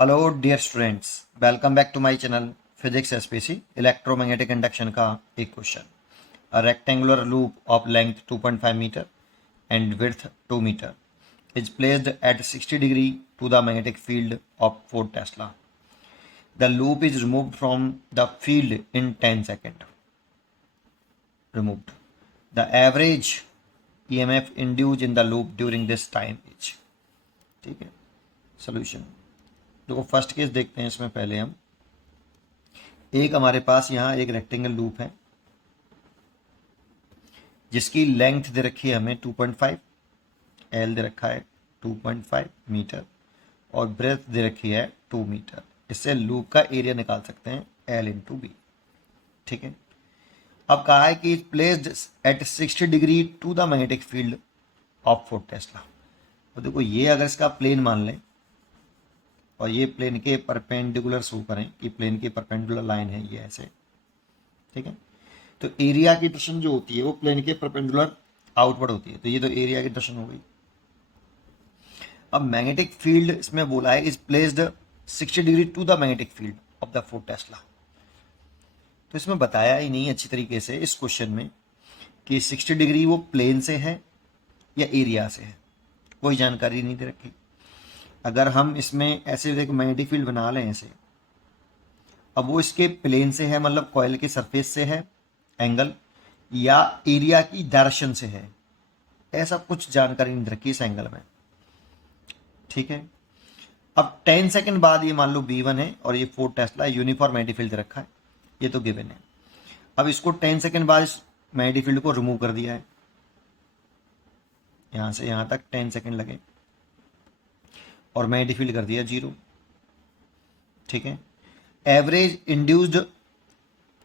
Hello dear students, welcome back to my channel physics SPC. Electromagnetic induction का एक question. A rectangular loop of length 2.5 metre and width 2 metre is placed at 60 degree to the magnetic field of 4 Tesla. The loop is removed from the field in 10 seconds. Removed. The average EMF induced in the loop during this time is। ठीक है, solution. देखो first case देखते हैं। इसमें पहले हम एक हमारे पास यहाँ एक रेक्टेंगल लूप है जिसकी लेंथ दे रखी है हमें 2.5, एल दे रखा है 2.5 मीटर और ब्रेथ दे रखी है 2 मीटर। इससे लूप का एरिया निकाल सकते हैं एल इंटू बी। ठीक है, अब कहा है कि placed at 60 degree to the magnetic field of 4 tesla. तो देखो ये अगर इसका प्लेन मान लें और ये प्लेन के परपेंडिकुलर शो करें कि प्लेन की परपेंडिकुलर लाइन है ये ऐसे। ठीक है, तो एरिया की डायरेक्शन जो होती है वो प्लेन के परपेंडिकुलर आउटवर्ड होती है, तो ये तो एरिया की डायरेक्शन हो गई। अब मैग्नेटिक फील्ड इसमें बोला है is placed 60 degree to the magnetic field of the 4 tesla. तो इसमें बताया ही नहीं अच्छी तरीके से इस क्वेश्चन में कि 60 डिग्री वो प्लेन से है या एरिया से है, कोई जानकारी नहीं दे रखी। अगर हम इसमें ऐसे देखो मैग्नेटिक फील्ड बना लें ऐसे, अब वो इसके प्लेन से है मतलब कॉइल के सरफेस से है एंगल, या एरिया की डायरेक्शन से है, ऐसा कुछ जानकारी नहीं रखी इस एंगल में। ठीक है, अब 10 सेकंड बाद ये मान लो B1 है और ये 4 टेस्ला यूनिफॉर्म मैग्नेटिक फील्ड रखा है, ये तो गिवन है। अब इसको 10 सेकंड बाद इस मैग्नेटिक फील्ड को रिमूव कर दिया है, यहां से यहां तक 10 सेकंड लगे और मैग्नेटिक फील्ड कर दिया 0। ठीक है, average induced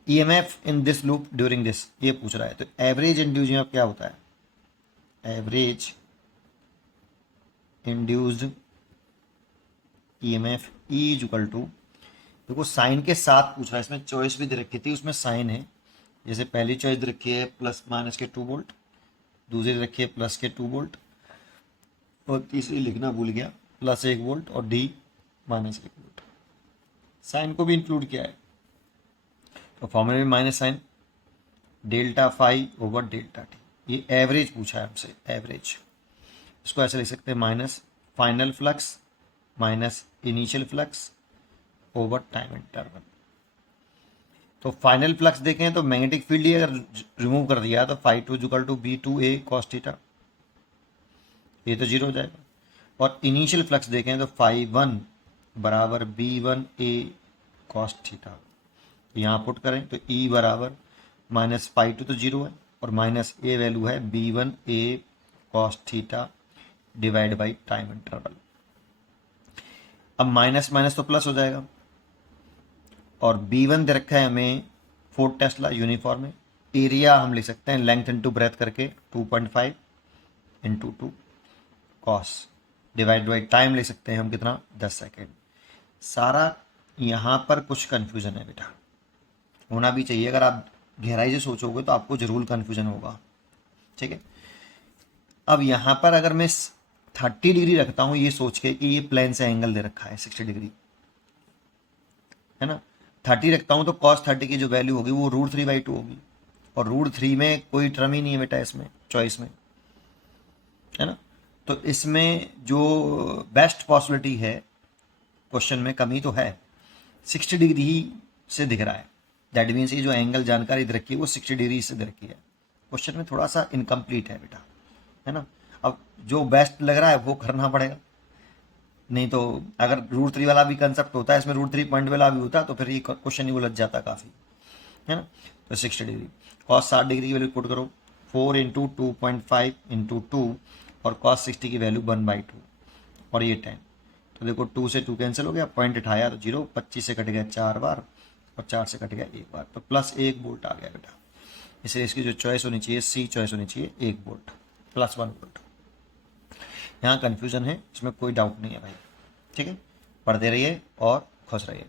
EMF in this loop during this, ये पूछ रहा है। तो एवरेज इंड्यूस्ड ईएमएफ क्या होता है? Average induced EMF E is equal to, देखो साइन के साथ पूछ रहा है, इसमें चॉइस भी दे रखी थी, उसमें साइन है। जैसे पहली चॉइस दे रखी है प्लस माइनस के 2 वोल्ट, दूसरी दे रखी है प्लस के 2 वोल्ट और तीसरी लिखना भूल गया प्लस 1 वोल्ट और डी माइनस 1 वोल्ट। साइन को भी इंक्लूड किया है, तो फॉर्मूले में minus sign delta phi over delta T. ये एवरेज पूछा है हमसे, एवरेज। इसको ऐसे लिख सकते हैं minus final flux minus initial flux over time interval. तो फाइनल फ्लक्स देखें तो मैग्नेटिक फील्ड ही अगर रिमूव कर दिया तो phi two equal to B2A cos theta, ये तो 0 हो जाएगा। और इनिशियल फ्लक्स देखें तो फाई 1 बराबर B1A cos थीटा, यहाँ पुट करें तो E बराबर माइनस फाई 2 तो 0 है और माइनस A वैल्यू है B1A cos theta divide by time interval. अब माइनस माइनस तो प्लस हो जाएगा और B1 दे रखा है हमें 4 टेस्ला यूनिफॉर्म है। एरिया हम लिख सकते हैं लेंथ इंटू ब्रेथ करके 2.5 into 2 cos divide by time ले सकते हैं हम कितना 10 सेकेंड। सारा यहाँ पर कुछ कन्फ्यूजन है बेटा, होना भी चाहिए। अगर आप गहराई से सोचोगे तो आपको जरूर कन्फ्यूजन होगा। ठीक है, अब यहाँ पर अगर मैं 30 डिग्री रखता हूँ ये सोच के कि ये प्लेन से एंगल दे रखा है 60 डिग्री है ना, 30 रखता हूँ तो cos 30 की जो वैल्यू होगी वो √3/2 होगी और √3 में कोई टर्म ही नहीं है बेटा इसमें चॉइस में, है ना। तो इसमें जो बेस्ट पॉसिबिलिटी है क्वेश्चन में कमी तो है, 60 डिग्री ही से दिख रहा है। दैट मीन्स ये जो एंगल जानकारी दे रखी है वो 60 डिग्री से दे रखी है। क्वेश्चन में थोड़ा सा इनकम्प्लीट है बेटा, है ना। अब जो बेस्ट लग रहा है वो करना पड़ेगा, नहीं तो अगर √3 वाला भी कंसेप्ट होता है इसमें √3 पॉइंट वाला भी होता है तो फिर ये क्वेश्चन ही उलझ जाता काफ़ी, है ना। तो 60 डिग्री cos 60 डिग्री की वैल्यू पुट करो 4 इंटू 2.5 इंटू 2 और cos 60 की वैल्यू 1/2 और ये 10। तो देखो 2 से 2 कैंसिल हो गया, पॉइंट उठाया तो 0, 25 से कट गया 4 बार और 4 से कट गया 1 बार, तो प्लस 1 वोल्ट आ गया बेटा। इसलिए इसकी जो चॉइस होनी चाहिए सी चॉइस होनी चाहिए 1 वोल्ट प्लस 1 वोल्ट। यहाँ कन्फ्यूजन है, इसमें कोई डाउट नहीं है भाई। ठीक है, पढ़ते रहिए और खुश रहिए।